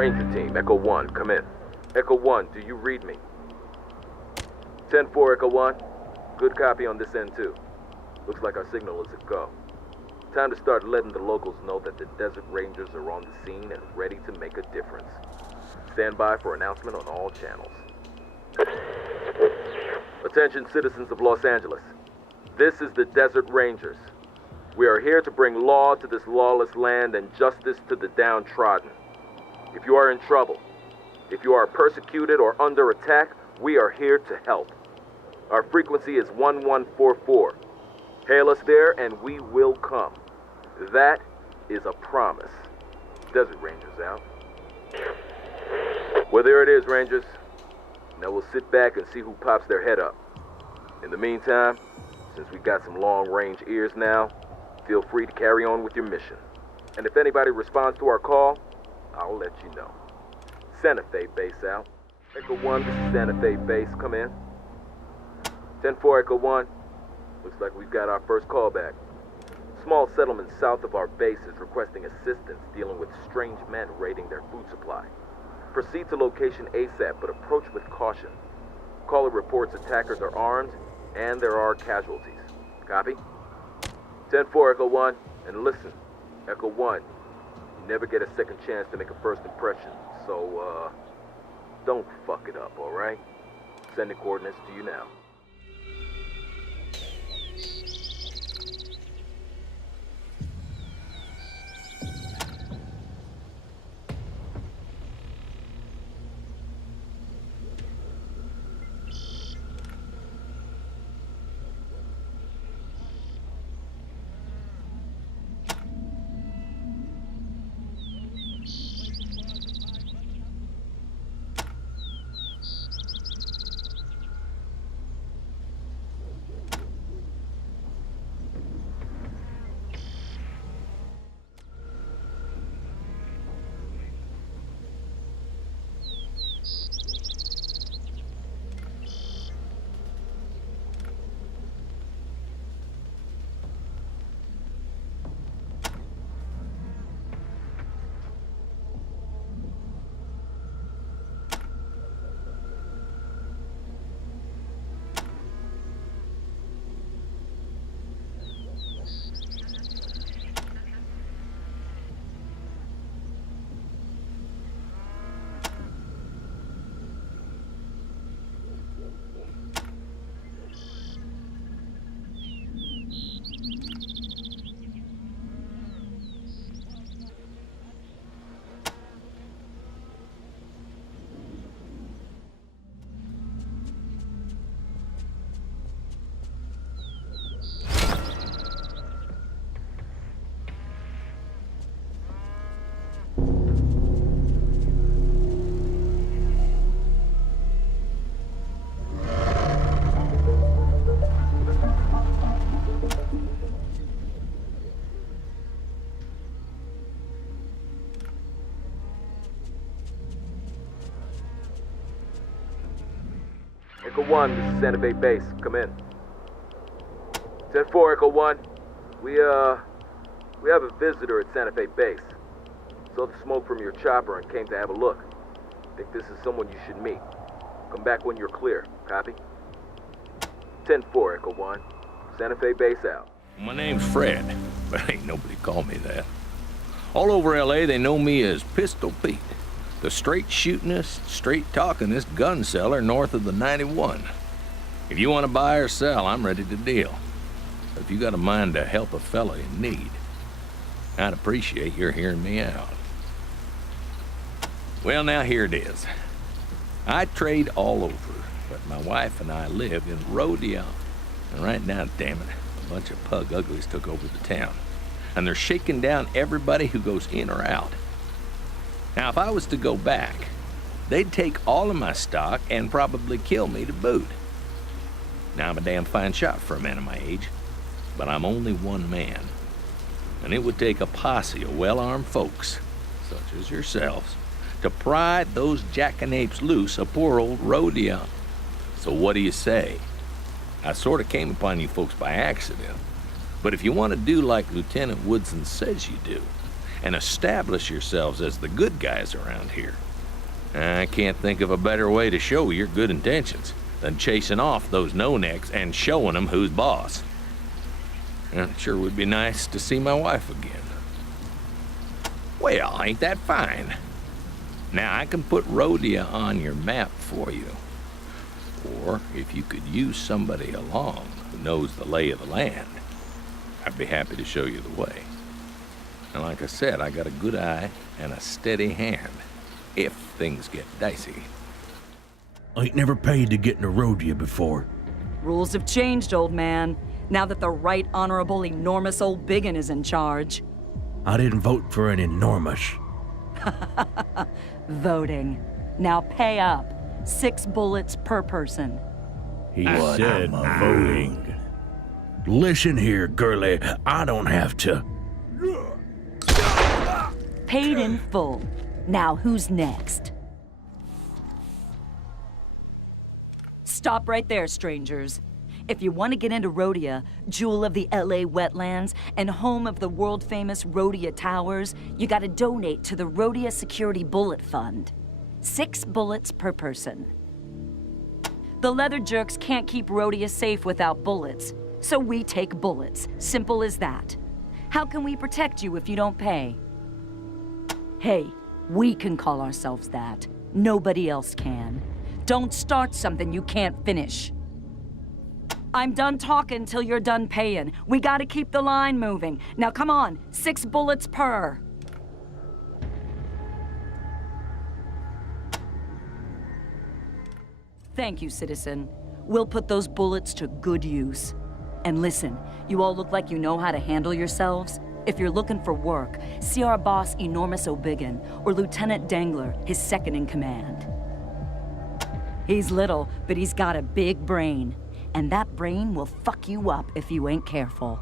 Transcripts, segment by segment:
Ranger team, Echo 1, come in. Echo 1, do you read me? 10-4, Echo 1. Good copy on this end, too. Looks like our signal is a go. Time to start letting the locals know that the Desert Rangers are on the scene and ready to make a difference. Stand by for announcement on all channels. Attention, citizens of Los Angeles. This is the Desert Rangers. We are here to bring law to this lawless land and justice to the downtrodden. If you are in trouble, if you are persecuted or under attack, we are here to help. Our frequency is 1144. Hail us there and we will come. That is a promise. Desert Rangers out. Well, there it is, Rangers. Now we'll sit back and see who pops their head up. In the meantime, since we got some long-range ears now, feel free to carry on with your mission. And if anybody responds to our call, I'll let you know. Santa Fe base out. Echo 1, this is Santa Fe base. Come in. 10-4, Echo 1. Looks like we've got our first callback. Small settlement south of our base is requesting assistance dealing with strange men raiding their food supply. Proceed to location ASAP, but approach with caution. Caller reports attackers are armed, and there are casualties. Copy? 10-4, Echo 1. And listen, Echo 1, you never get a second chance to make a first impression, so, don't fuck it up, alright? Sending coordinates to you now. Echo 1, this is Santa Fe base. Come in. 10-4, Echo 1. We have a visitor at Santa Fe base. Saw the smoke from your chopper and came to have a look. Think this is someone you should meet. Come back when you're clear. Copy? 10-4, Echo 1. Santa Fe base out. My name's Fred, but ain't nobody call me that. All over L.A., they know me as Pistol Pete. The straight-shootingest, straight-talkingest gun seller north of the 91. If you want to buy or sell, I'm ready to deal. But if you got a mind to help a fella in need, I'd appreciate your hearing me out. Well, now here it is. I trade all over, but my wife and I live in Rodeo. And right now, damn it, a bunch of pug uglies took over the town. And they're shaking down everybody who goes in or out. Now, if I was to go back, they'd take all of my stock and probably kill me to boot. Now, I'm a damn fine shot for a man of my age, but I'm only one man. And it would take a posse of well-armed folks, such as yourselves, to pry those jackanapes loose of poor old Rodeo. So what do you say? I sort of came upon you folks by accident, but if you want to do like Lieutenant Woodson says you do, and establish yourselves as the good guys around here. I can't think of a better way to show your good intentions than chasing off those no-necks and showing them who's boss. And it sure would be nice to see my wife again. Well, ain't that fine? Now I can put Rhodia on your map for you. Or if you could use somebody along who knows the lay of the land, I'd be happy to show you the way. And like I said, I got a good eye and a steady hand, if things get dicey. I ain't never paid to get in a Rhodia before. Rules have changed, old man, now that the Right Honorable Enormous Old Biggin is in charge. I didn't vote for an enormous. Voting. Now pay up. 6 bullets per person. He said voting. Listen here, girlie, I don't have to. Paid in full. Now who's next? Stop right there, strangers. If you want to get into Rhodia, jewel of the LA wetlands and home of the world-famous Rhodia Towers, you gotta donate to the Rhodia Security Bullet Fund. 6 bullets per person. The leather jerks can't keep Rhodia safe without bullets, so we take bullets. Simple as that. How can we protect you if you don't pay? Hey, we can call ourselves that. Nobody else can. Don't start something you can't finish. I'm done talking till you're done paying. We gotta keep the line moving. Now come on, 6 bullets per. Thank you, citizen. We'll put those bullets to good use. And listen, you all look like you know how to handle yourselves. If you're looking for work, see our boss Enormous O'Biggin or Lieutenant Dangler, his second in command. He's little, but he's got a big brain. And that brain will fuck you up if you ain't careful.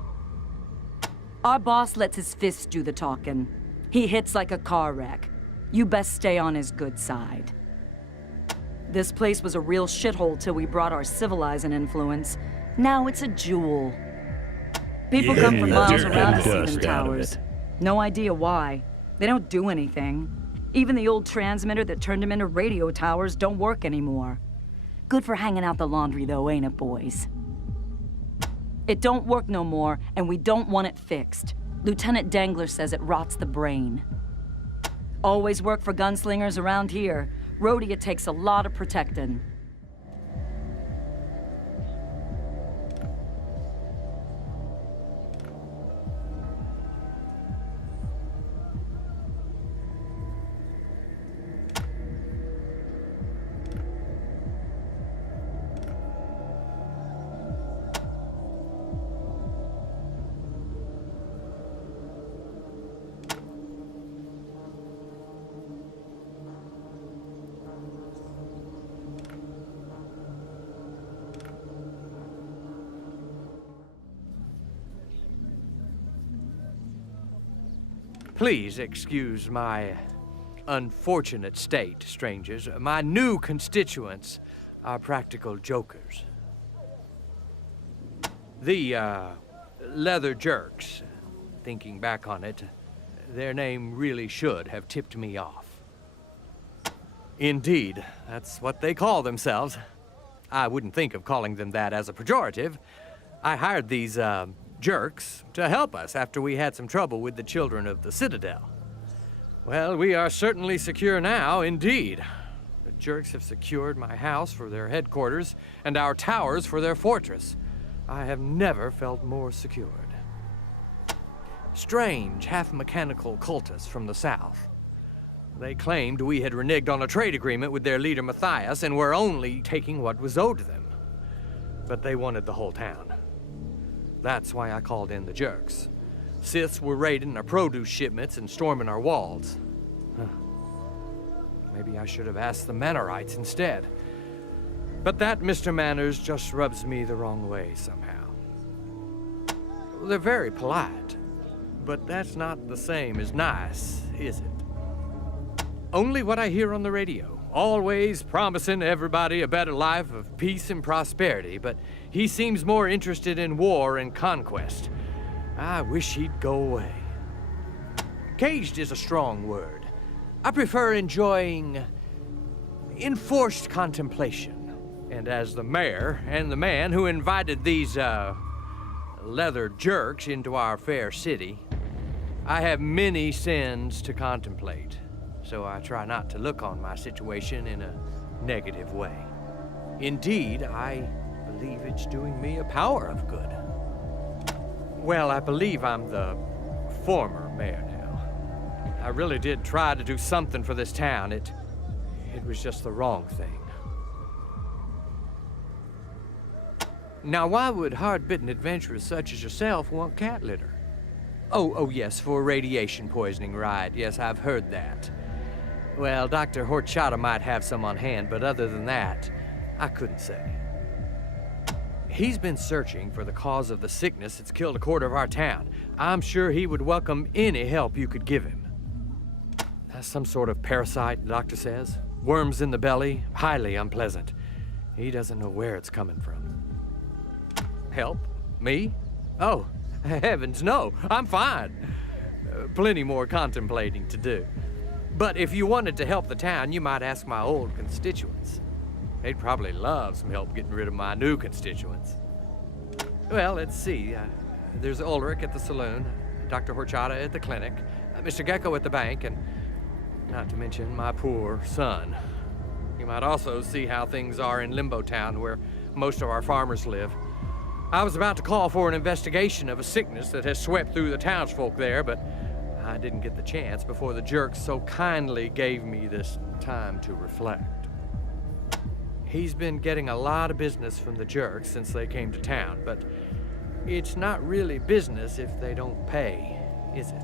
Our boss lets his fists do the talking. He hits like a car wreck. You best stay on his good side. This place was a real shithole till we brought our civilizing influence. Now it's a jewel. People come from miles around to see them towers. No idea why. They don't do anything. Even the old transmitter that turned them into radio towers don't work anymore. Good for hanging out the laundry though, ain't it, boys? It don't work no more, and we don't want it fixed. Lieutenant Dangler says it rots the brain. Always work for gunslingers around here. Rhodia takes a lot of protecting. Please excuse my unfortunate state, strangers. My new constituents are practical jokers. The, leather jerks, thinking back on it, their name really should have tipped me off. Indeed, that's what they call themselves. I wouldn't think of calling them that as a pejorative. I hired these, jerks to help us after we had some trouble with the children of the Citadel. Well, we are certainly secure now, indeed. The jerks have secured my house for their headquarters and our towers for their fortress. I have never felt more secured. Strange, half-mechanical cultists from the south. They claimed we had reneged on a trade agreement with their leader Matthias and were only taking what was owed to them. But they wanted the whole town. That's why I called in the jerks. Siths were raiding our produce shipments and storming our walls. Maybe I should have asked the Mannerites instead. But that, Mr. Manners, just rubs me the wrong way somehow. They're very polite, but that's not the same as nice, is it? Only what I hear on the radio. Always promising everybody a better life of peace and prosperity, but he seems more interested in war and conquest. I wish he'd go away. caged is a strong word. I prefer enjoying enforced contemplation. And as the mayor and the man who invited these, leather jerks into our fair city, I have many sins to contemplate, so I try not to look on my situation in a negative way. Indeed, I believe it's doing me a power of good. Well, I believe I'm the former mayor now. I really did try to do something for this town. It was just the wrong thing. Now, why would hard-bitten adventurers such as yourself want cat litter? Oh, yes, for radiation poisoning, right. Yes, I've heard that. Well, Dr. Horchata might have some on hand, but other than that, I couldn't say. He's been searching for the cause of the sickness that's killed a quarter of our town. I'm sure he would welcome any help you could give him. That's some sort of parasite, the doctor says. Worms in the belly, highly unpleasant. He doesn't know where it's coming from. Help? Me? Oh, heavens no, I'm fine. Plenty more contemplating to do. But if you wanted to help the town, you might ask my old constituents. They'd probably love some help getting rid of my new constituents. Well, let's see. There's Ulrich at the saloon, Dr. Horchata at the clinic, Mr. Gecko at the bank, and not to mention my poor son. You might also see how things are in Limbo Town, where most of our farmers live. I was about to call for an investigation of a sickness that has swept through the townsfolk there, but I didn't get the chance before the jerks so kindly gave me this time to reflect. He's been getting a lot of business from the jerks since they came to town, but it's not really business if they don't pay, is it?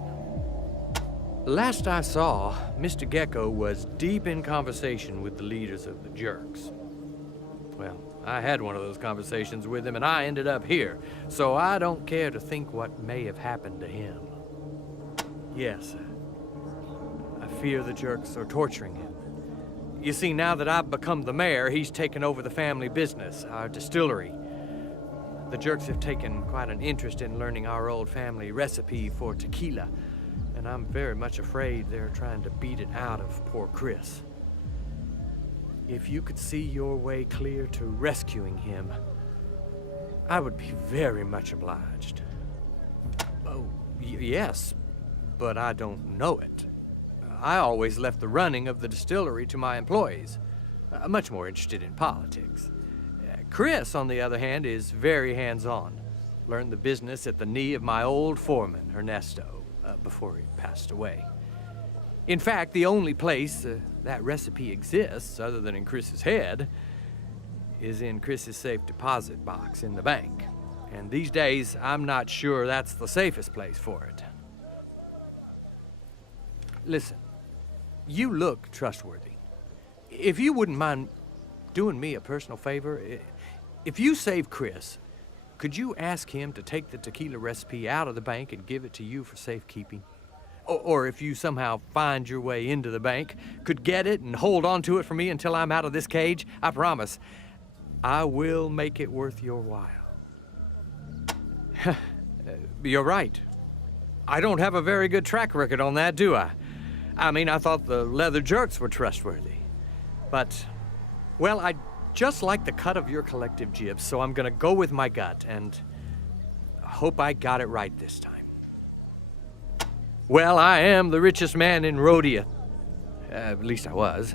Last I saw, Mr. Gecko was deep in conversation with the leaders of the jerks. Well, I had one of those conversations with him, and I ended up here, so I don't care to think what may have happened to him. Yes, I fear the jerks are torturing him. You see, now that I've become the mayor, he's taken over the family business, our distillery. The jerks have taken quite an interest in learning our old family recipe for tequila, and I'm very much afraid they're trying to beat it out of poor Chris. If you could see your way clear to rescuing him, I would be very much obliged. Oh, yes, but I don't know it. I always left the running of the distillery to my employees, much more interested in politics. Chris, on the other hand, is very hands-on. Learned the business at the knee of my old foreman, Ernesto, before he passed away. In fact, the only place that recipe exists, other than in Chris's head, is in Chris's safe deposit box in the bank. And these days, I'm not sure that's the safest place for it. Listen, you look trustworthy. If you wouldn't mind doing me a personal favor, if you save Chris, could you ask him to take the tequila recipe out of the bank and give it to you for safekeeping? Or if you somehow find your way into the bank, could get it and hold on to it for me until I'm out of this cage, I promise, I will make it worth your while. You're right. I don't have a very good track record on that, do I? I mean, I thought the leather jerks were trustworthy. But, well, I just like the cut of your collective jibs, so I'm gonna go with my gut and hope I got it right this time. Well, I am the richest man in Rhodia. At least I was.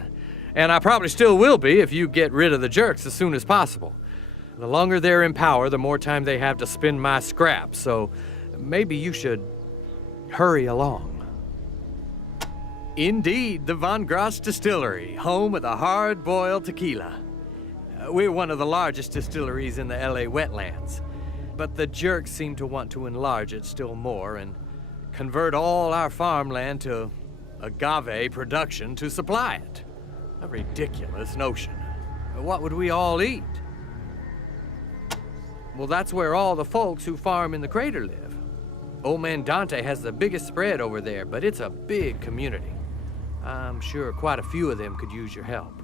And I probably still will be if you get rid of the jerks as soon as possible. The longer they're in power, the more time they have to spend my scraps, so maybe you should hurry along. Indeed, the Von Grass Distillery, home of the hard-boiled tequila. We're one of the largest distilleries in the LA wetlands, but the jerks seem to want to enlarge it still more and convert all our farmland to agave production to supply it. A ridiculous notion. What would we all eat? Well, that's where all the folks who farm in the crater live. Old man Dante has the biggest spread over there, but it's a big community. I'm sure quite a few of them could use your help.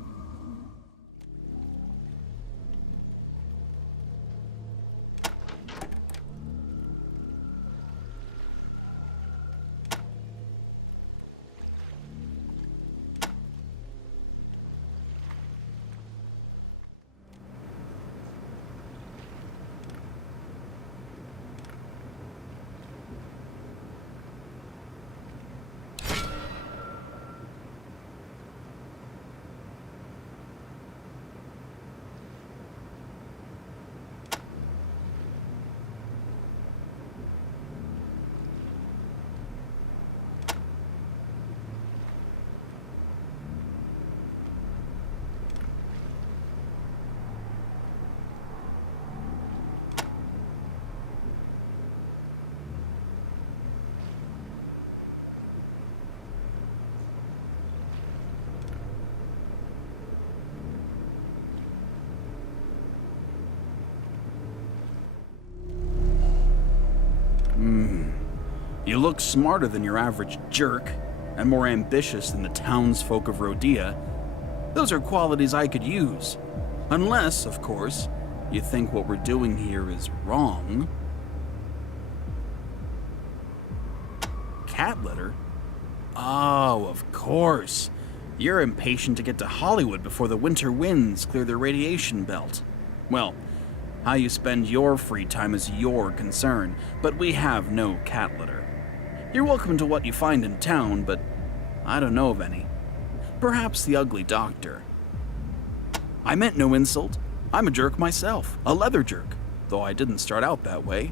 You look smarter than your average jerk, and more ambitious than the townsfolk of Rodea. Those are qualities I could use. Unless, of course, you think what we're doing here is wrong. Cat litter? Oh, of course. You're impatient to get to Hollywood before the winter winds clear the radiation belt. Well, how you spend your free time is your concern, but we have no cat litter. You're welcome to what you find in town, but I don't know of any. Perhaps the ugly doctor. I meant no insult. I'm a jerk myself, a leather jerk, though I didn't start out that way.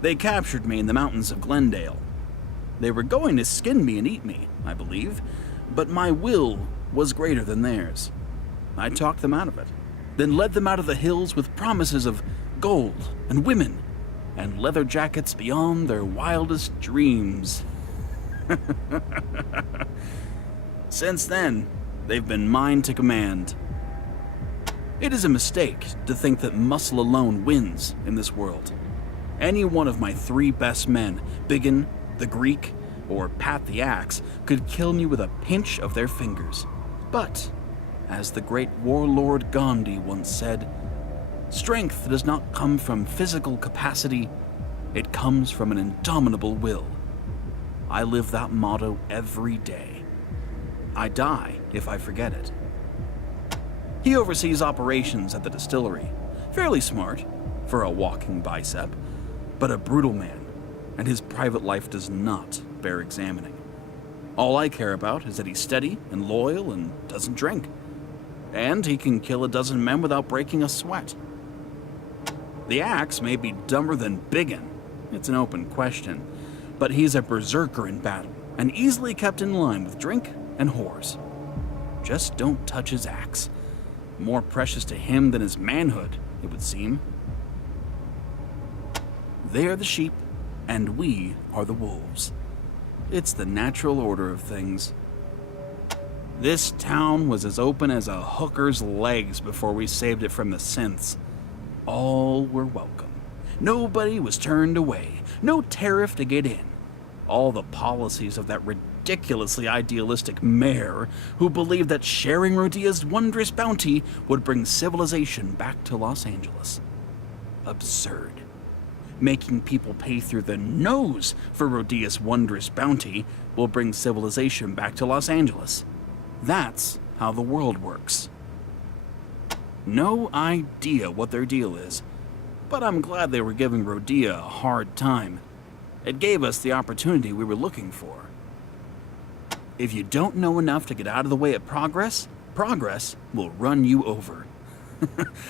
They captured me in the mountains of Glendale. They were going to skin me and eat me, I believe, but my will was greater than theirs. I talked them out of it, then led them out of the hills with promises of gold and women and leather jackets beyond their wildest dreams. Since then, they've been mine to command. It is a mistake to think that muscle alone wins in this world. Any one of my 3 best men, Biggin, the Greek, or Pat the Axe, could kill me with a pinch of their fingers. But, as the great warlord Gandhi once said, strength does not come from physical capacity, it comes from an indomitable will. I live that motto every day. I die if I forget it. He oversees operations at the distillery. Fairly smart, for a walking bicep, but a brutal man, and his private life does not bear examining. All I care about is that he's steady and loyal and doesn't drink. And he can kill a dozen men without breaking a sweat. The Axe may be dumber than Biggin. It's an open question. But he's a berserker in battle, and easily kept in line with drink and whores. Just don't touch his axe. More precious to him than his manhood, it would seem. They are the sheep, and we are the wolves. It's the natural order of things. This town was as open as a hooker's legs before we saved it from the synths. All were welcome. Nobody was turned away. No tariff to get in. All the policies of that ridiculously idealistic mayor who believed that sharing Rodea's wondrous bounty would bring civilization back to Los Angeles. Absurd. Making people pay through the nose for Rodea's wondrous bounty will bring civilization back to Los Angeles. That's how the world works. No idea what their deal is, but I'm glad they were giving Rodea a hard time. It gave us the opportunity we were looking for. If you don't know enough to get out of the way of progress, progress will run you over.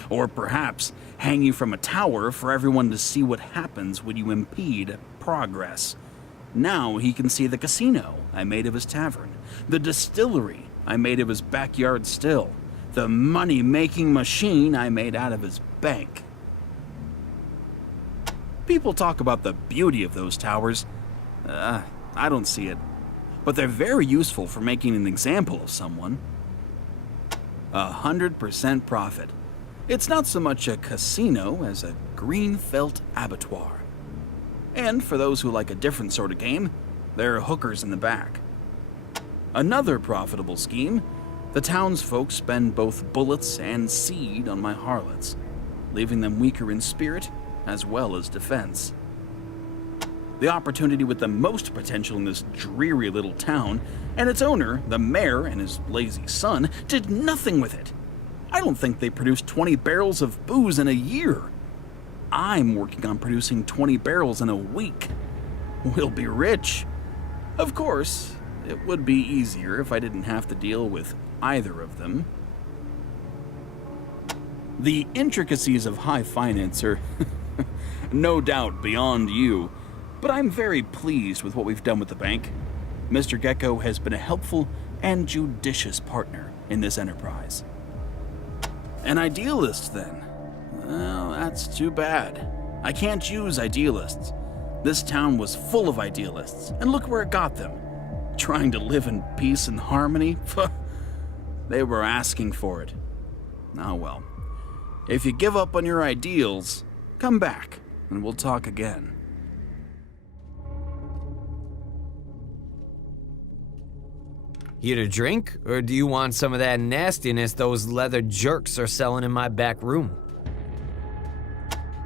Or perhaps hang you from a tower for everyone to see what happens when you impede progress. Now he can see the casino I made of his tavern, the distillery I made of his backyard still, the money-making machine I made out of his bank. People talk about the beauty of those towers. I don't see it. But they're very useful for making an example of someone. 100% profit. It's not so much a casino as a green felt abattoir. And for those who like a different sort of game, there are hookers in the back. Another profitable scheme, the townsfolk spend both bullets and seed on my harlots, leaving them weaker in spirit as well as defense. The opportunity with the most potential in this dreary little town, and its owner, the mayor and his lazy son, did nothing with it. I don't think they produced 20 barrels of booze in a year. I'm working on producing 20 barrels in a week. We'll be rich. Of course, it would be easier if I didn't have to deal with either of them. The intricacies of high finance are no doubt beyond you, but I'm very pleased with what we've done with the bank. Mr. Gecko has been a helpful and judicious partner in this enterprise. An idealist, then? Well, that's too bad. I can't use idealists. This town was full of idealists, and look where it got them. Trying to live in peace and harmony? They were asking for it. Oh well. If you give up on your ideals, come back, and we'll talk again. Here to drink, or do you want some of that nastiness those leather jerks are selling in my back room?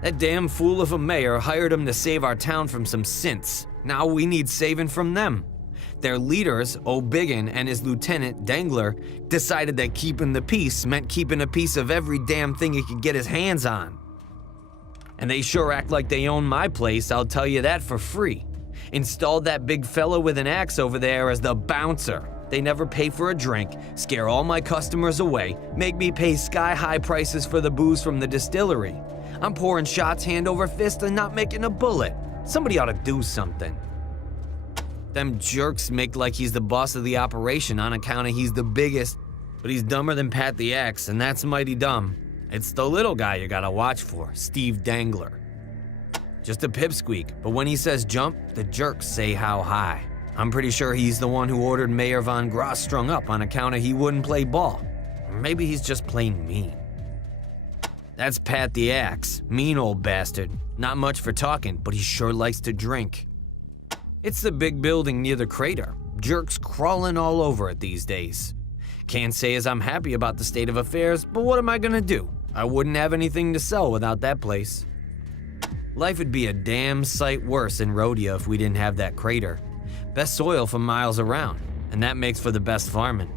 That damn fool of a mayor hired him to save our town from some synths. Now we need saving from them. Their leaders, O'Biggin and his lieutenant, Dangler, decided that keeping the peace meant keeping a piece of every damn thing he could get his hands on. And they sure act like they own my place, I'll tell you that for free. Installed that big fella with an axe over there as the bouncer. They never pay for a drink, scare all my customers away, make me pay sky-high prices for the booze from the distillery. I'm pouring shots hand over fist and not making a bullet. Somebody ought to do something. Them jerks make like he's the boss of the operation on account of he's the biggest, but he's dumber than Pat the Axe, and that's mighty dumb. It's the little guy you gotta watch for, Steve Dangler. Just a pipsqueak, but when he says jump, the jerks say how high. I'm pretty sure he's the one who ordered Mayor Von Gross strung up on account of he wouldn't play ball. Or maybe he's just plain mean. That's Pat the Axe, mean old bastard. Not much for talking, but he sure likes to drink. It's the big building near the crater. Jerks crawling all over it these days. Can't say as I'm happy about the state of affairs, but what am I gonna do? I wouldn't have anything to sell without that place. Life would be a damn sight worse in Rhodia if we didn't have that crater. Best soil for miles around, and that makes for the best farming.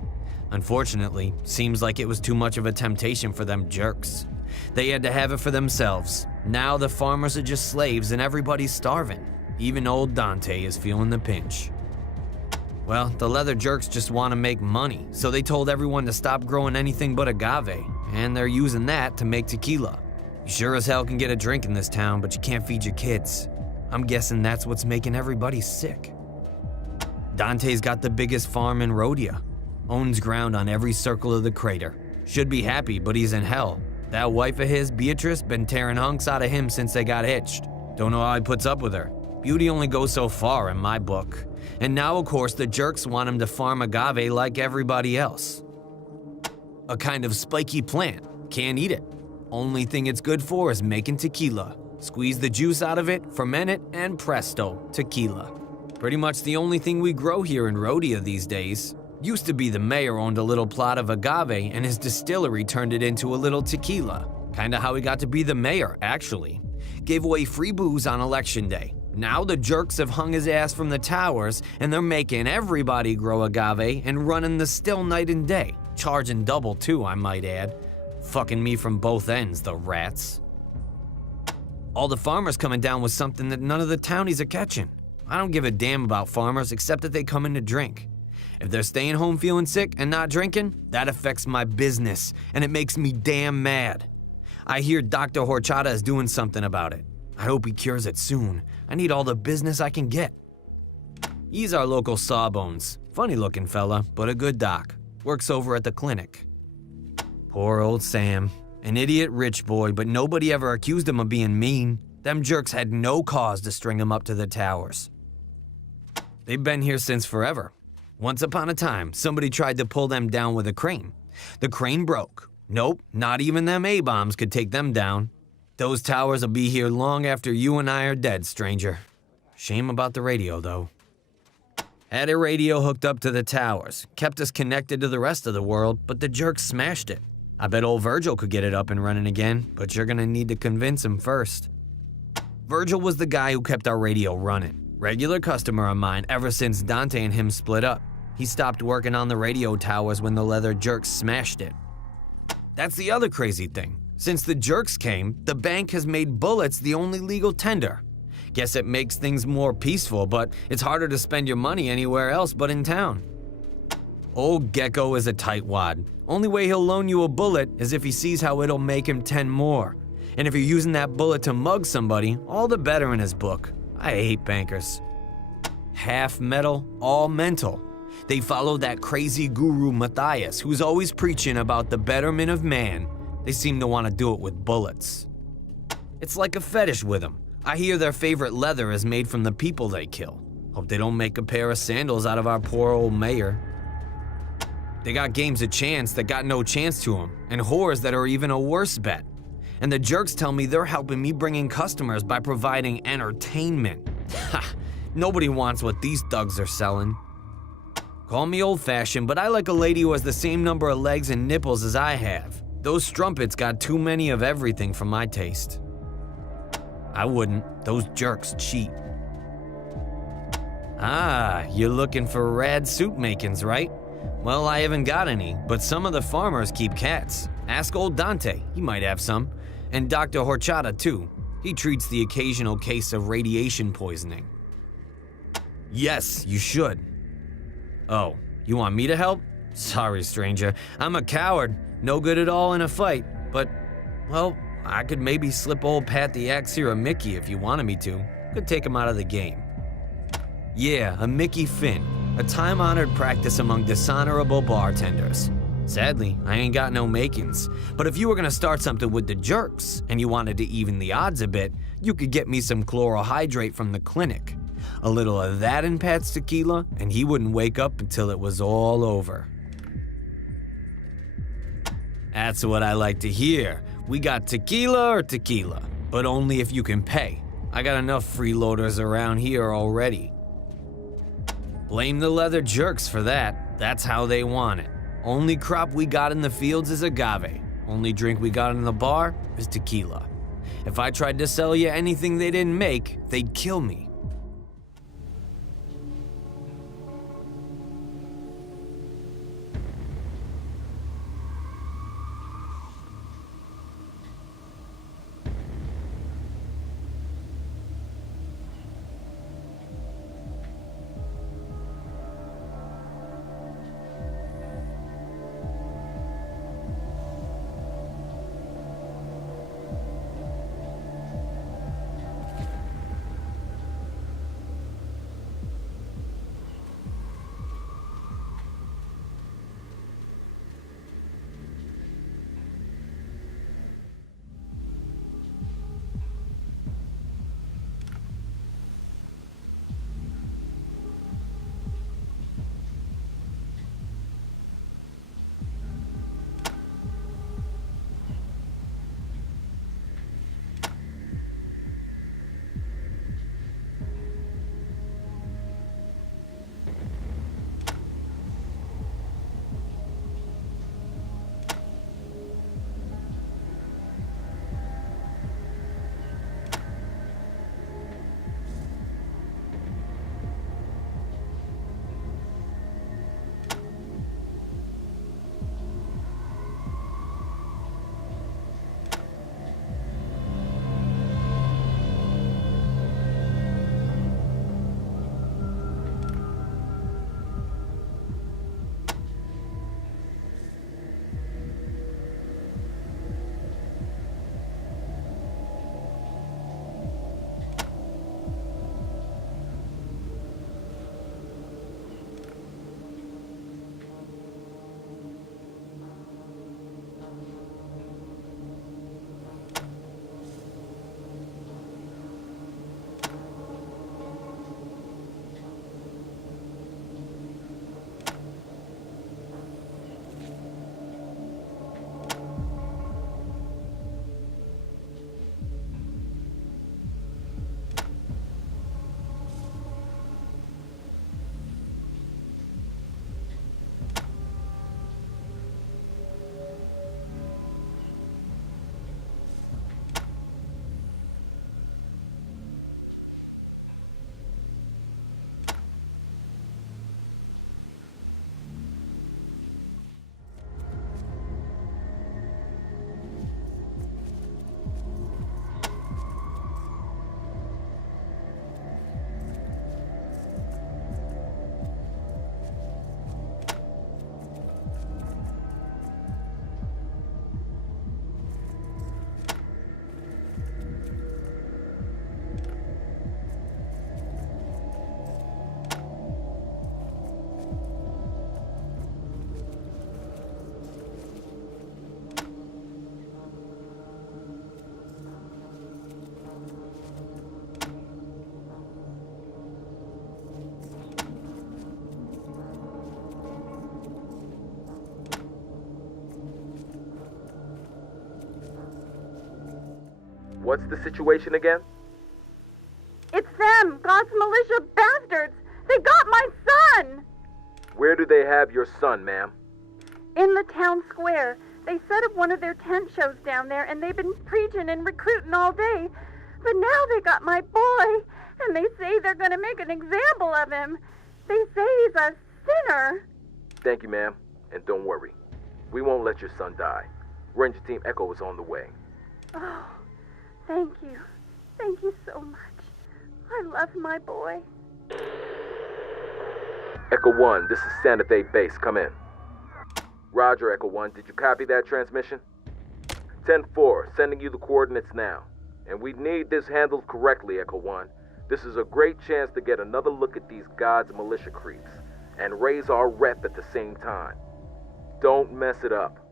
Unfortunately, seems like it was too much of a temptation for them jerks. They had to have it for themselves. Now the farmers are just slaves and everybody's starving. Even old Dante is feeling the pinch. Well, the leather jerks just want to make money, so they told everyone to stop growing anything but agave, and they're using that to make tequila. You sure as hell can get a drink in this town, but you can't feed your kids. I'm guessing that's what's making everybody sick. Dante's got the biggest farm in Rhodia. Owns ground on every circle of the crater. Should be happy, but he's in hell. That wife of his, Beatrice, been tearing hunks out of him since they got hitched. Don't know how he puts up with her. Beauty only goes so far in my book. And now, of course, the jerks want him to farm agave like everybody else. A kind of spiky plant. Can't eat it. Only thing it's good for is making tequila. Squeeze the juice out of it, ferment it, and presto, tequila. Pretty much the only thing we grow here in Rhodia these days. Used to be the mayor owned a little plot of agave and his distillery turned it into a little tequila. Kinda how he got to be the mayor, actually. Gave away free booze on election day. Now the jerks have hung his ass from the towers and they're making everybody grow agave and running the still night and day. Charging double too, I might add. Fucking me from both ends, the rats. All the farmers coming down with something that none of the townies are catching. I don't give a damn about farmers except that they come in to drink. If they're staying home feeling sick and not drinking, that affects my business, and it makes me damn mad. I hear Dr. Horchata is doing something about it. I hope he cures it soon. I need all the business I can get. He's our local sawbones. Funny looking fella, but a good doc. Works over at the clinic. Poor old Sam. An idiot rich boy, but nobody ever accused him of being mean. Them jerks had no cause to string him up to the towers. They've been here since forever. Once upon a time, somebody tried to pull them down with a crane. The crane broke. Nope, not even them A-bombs could take them down. Those towers will be here long after you and I are dead, stranger. Shame about the radio, though. Had a radio hooked up to the towers, kept us connected to the rest of the world, but the jerks smashed it. I bet old Virgil could get it up and running again, but you're gonna need to convince him first. Virgil was the guy who kept our radio running. Regular customer of mine ever since Dante and him split up. He stopped working on the radio towers when the leather jerks smashed it. That's the other crazy thing. Since the jerks came, the bank has made bullets the only legal tender. Guess it makes things more peaceful, but it's harder to spend your money anywhere else but in town. Old Gecko is a tightwad. Only way he'll loan you a bullet is if he sees how it'll make him 10 more. And if you're using that bullet to mug somebody, all the better in his book. I hate bankers. Half metal, all mental. They follow that crazy guru Matthias, who's always preaching about the betterment of man. They seem to want to do it with bullets. It's like a fetish with them. I hear their favorite leather is made from the people they kill. Hope they don't make a pair of sandals out of our poor old mayor. They got games of chance that got no chance to them, and whores that are even a worse bet. And the jerks tell me they're helping me bring in customers by providing entertainment. Ha! Nobody wants what these thugs are selling. Call me old-fashioned, but I like a lady who has the same number of legs and nipples as I have. Those strumpets got too many of everything for my taste. I wouldn't. Those jerks cheat. Ah, you're looking for rad suit makings, right? Well, I haven't got any, but some of the farmers keep cats. Ask old Dante, he might have some. And Dr. Horchata, too. He treats the occasional case of radiation poisoning. Yes, you should. Oh, you want me to help? Sorry, stranger. I'm a coward. No good at all in a fight. But, well, I could maybe slip old Pat the Axe here a Mickey if you wanted me to. Could take him out of the game. Yeah, a Mickey Finn. A time-honored practice among dishonorable bartenders. Sadly, I ain't got no makings. But if you were gonna start something with the jerks, and you wanted to even the odds a bit, you could get me some chlorohydrate from the clinic. A little of that in Pat's tequila, and he wouldn't wake up until it was all over. That's what I like to hear. We got tequila or tequila, but only if you can pay. I got enough freeloaders around here already. Blame the leather jerks for that. That's how they want it. Only crop we got in the fields is agave. Only drink we got in the bar is tequila. If I tried to sell you anything they didn't make, they'd kill me. What's the situation again? It's them, God's militia bastards. They got my son. Where do they have your son, ma'am? In the town square. They set up one of their tent shows down there, and they've been preaching and recruiting all day. But now they got my boy, and they say they're going to make an example of him. They say he's a sinner. Thank you, ma'am. And don't worry. We won't let your son die. Ranger Team Echo is on the way. Oh, thank you. Thank you so much. I love my boy. Echo 1, this is Santa Fe Base. Come in. Roger, Echo 1. Did you copy that transmission? 10-4, sending you the coordinates now. And we need this handled correctly, Echo 1. This is a great chance to get another look at these God's militia creeps and raise our rep at the same time. Don't mess it up.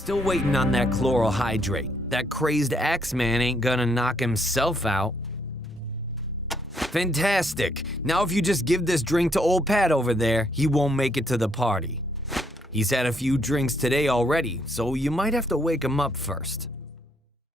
Still waiting on that chloral hydrate. That crazed Axeman ain't gonna knock himself out. Fantastic. Now if you just give this drink to old Pat over there, he won't make it to the party. He's had a few drinks today already, so you might have to wake him up first.